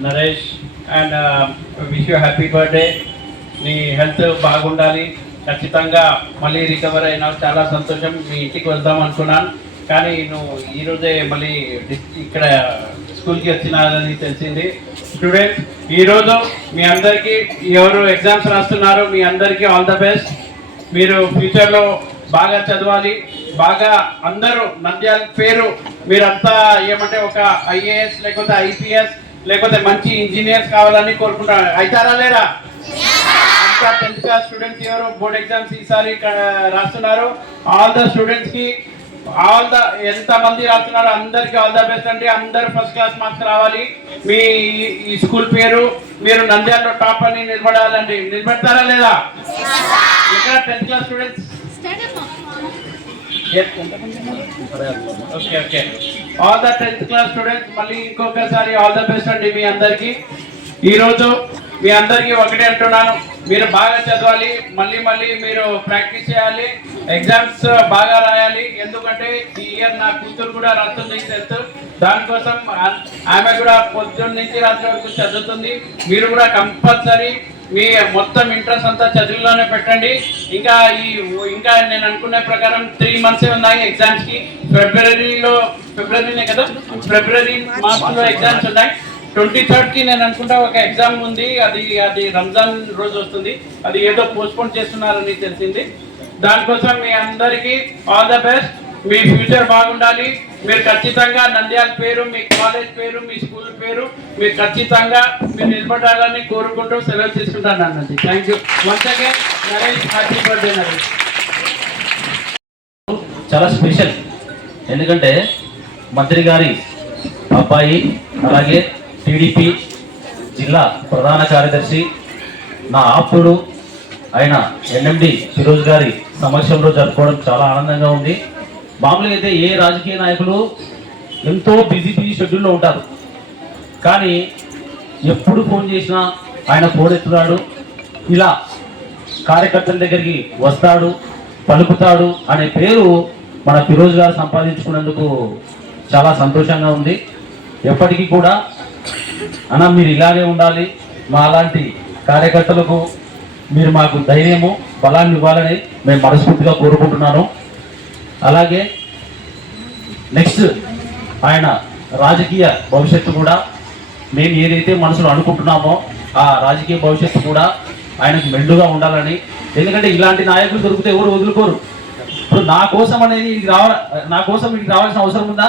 Naresh and wish you happy birthday నీ health బాగుండాలి. ఖచ్చితంగా మళ్ళీ రికవర్ అయినా చాలా సంతోషం. మీ ఇంటికి వెళ్దాం అనుకున్నాను. కానీ నువ్వు ఈరోజే మళ్ళీ డిస్- ఇక్కడ స్కూల్కి వచ్చినారని తెలిసింది. స్టూడెంట్స్ ఈరోజు మీ అందరికీ ఎవరు ఎగ్జామ్స్ రాస్తున్నారో మీ అందరికీ ఆల్ ద బెస్ట్ మీరు ఫ్యూచర్లో బాగా చదవాలి. బాగా అందరూ నంద్యాల పేరు మీరంతా ఏమంటే ఒక ఐఏఎస్ లేకపోతే ఐపీఎస్ లేకపోతే మంచి ఇంజనీర్స్ కావాలని కోరుకుంటారు. అవుతారా లేరా? ఇంకా టెన్త్ క్లాస్ స్టూడెంట్స్ ఎవరు? బోర్డ్ ఎగ్జామ్స్ ఈసారి రాస్తున్నారు. ఆల్ ద స్టూడెంట్స్కి ఆల్ ద ఎంత మంది రాస్తున్నారో అందరికి ఆల్ ద బెస్ట్ అండి. అందరు ఫస్ట్ క్లాస్ మార్క్స్ రావాలి. మీ ఈ- ఈ స్కూల్ పేరు మీరు నంద్యాలలో టాప్ అని నిలబడాలండి. నిలబెడతారా లేదా? ఇక్కడ tenth class students okay okay all the tenth class students మళ్ళీ ఇంకొకసారి ఆల్ ద బెస్ట్ అండి మీ అందరికి. ఈరోజు మీ అందరికి ఒకటే అంటున్నాను. మీరు బాగా చదవాలి మళ్ళీ మళ్ళీ మీరు ప్రాక్టీస్ చేయాలి ఎగ్జామ్స్ బాగా రాయాలి. ఎందుకంటే ఈ ఇయర్ నా కూతురు కూడా రాస్తుంది టెన్త్ దానికోసం ఆమె కూడా పొద్దున్న నుంచి రాత్రి వరకు చదువుతుంది. మీరు కూడా కంపల్సరీ మీ మొత్తం ఇంట్రెస్ట్ అంతా చదువులోనే పెట్టండి. ఇంకా ఈ ఇంకా నేను అనుకునే ప్రకారం త్రీ మంత్స్ ఉన్నాయి ఎగ్జామ్స్కి. ఫిబ్రవరిలో ఫిబ్రవరినే కదా? ఫిబ్రవరి మార్చ్లో ఎగ్జామ్స్ ఉన్నాయి. ట్వంటీ థర్డ్కి నేను అనుకుంటా ఒక ఎగ్జామ్ ఉంది. అది అది రంజాన్ రోజు వస్తుంది. అది ఏదో పోస్ట్పోన్ చేస్తున్నారని తెలిసింది. దానికోసం మీ అందరికీ ఆల్ ద బెస్ట్ మీ ఫ్యూచర్ బాగుండాలి. మీరు ఖచ్చితంగా నంద్యాల పేరు మీ కాలేజ్ పేరు మీ స్కూల్ పేరు మీరు ఖచ్చితంగా మీరు నిలబడాలని కోరుకుంటూ సెలవు తీసుకుంటాను అన్నది thank you once again Naresh happy birthday Naresh. చాలా స్పెషల్. ఎందుకంటే మంత్రి గారి అబ్బాయి అలాగే టీడీపీ జిల్లా ప్రధాన కార్యదర్శి నా ఆప్తుడు ఆయన ఎన్ఎండి ఫిరోజ్ గారి సమక్షంలో జరుపుకోవడం చాలా ఆనందంగా ఉంది. మామూలుగా అయితే ఏ రాజకీయ నాయకులు ఎంతో బిజీ బిజీ షెడ్యూల్లో ఉంటారు. కానీ ఎప్పుడు ఫోన్ చేసినా ఆయన ఫోన్ ఎత్తుతాడు ఇలా కార్యకర్తల దగ్గరికి వస్తాడు పలుకుతాడు అనే పేరు మన ఫిరోజ్ గారు సంపాదించుకున్నందుకు చాలా సంతోషంగా ఉంది. ఎప్పటికీ కూడా అన్న మీరు ఇలాగే ఉండాలి మా అలాంటి కార్యకర్తలకు మీరు మాకు ధైర్యము బలాన్ని ఇవ్వాలని మేము మనస్ఫూర్తిగా కోరుకుంటున్నాను. అలాగే నెక్స్ట్ ఆయన రాజకీయ భవిష్యత్తు కూడా మేము ఏదైతే మనసులో అనుకుంటున్నామో ఆ రాజకీయ భవిష్యత్తు కూడా ఆయనకు మెండుగా ఉండాలని. ఎందుకంటే ఇలాంటి నాయకులు దొరికితే ఎవరు వదులుకోరు. ఇప్పుడు నా కోసం అనేది ఇది రావ నా కోసం ఇది రావాల్సిన అవసరం ఉందా?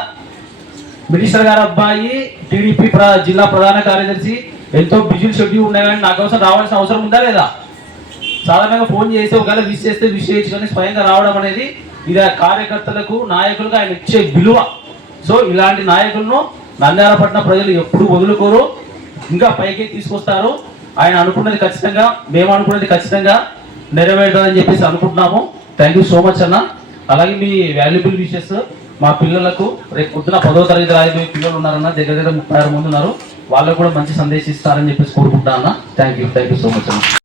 మినిస్టర్ గారు అబ్బాయి టీడీపీ ప్ర జిల్లా ప్రధాన కార్యదర్శి ఎంతో బిజీ షెడ్యూల్ ఉన్నాయి కానీ నా కోసం రావాల్సిన అవసరం ఉందా లేదా? సాధారణంగా ఫోన్ చేసి ఒకవేళ విష్ చేస్తే విష్ చేయొచ్చు కానీ స్వయంగా రావడం అనేది ఇది ఆ కార్యకర్తలకు నాయకులకు ఆయన ఇచ్చే విలువ. సో ఇలాంటి నాయకులను నంద్యాలపట్నం ప్రజలు ఎప్పుడు వదులుకోరు. ఇంకా పైకి తీసుకొస్తారు. ఆయన అనుకున్నది ఖచ్చితంగా మేము అనుకున్నది ఖచ్చితంగా నెరవేరుతుందని చెప్పేసి అనుకుంటున్నాము. థ్యాంక్ యూ సో మచ్ అన్న. అలాగే మీ వాల్యుబుల్ విషెస్ మా పిల్లలకు. రేపు పొద్దున పదో తరగతి రాయబోయే పిల్లలు ఉన్నారన్న దగ్గర దగ్గర ముప్పై ఆరు మంది ఉన్నారు. వాళ్ళకు కూడా మంచి సందేశం ఇస్తారని చెప్పేసి కోరుకుంటా అన్న. Thank you thank you so much అన్న.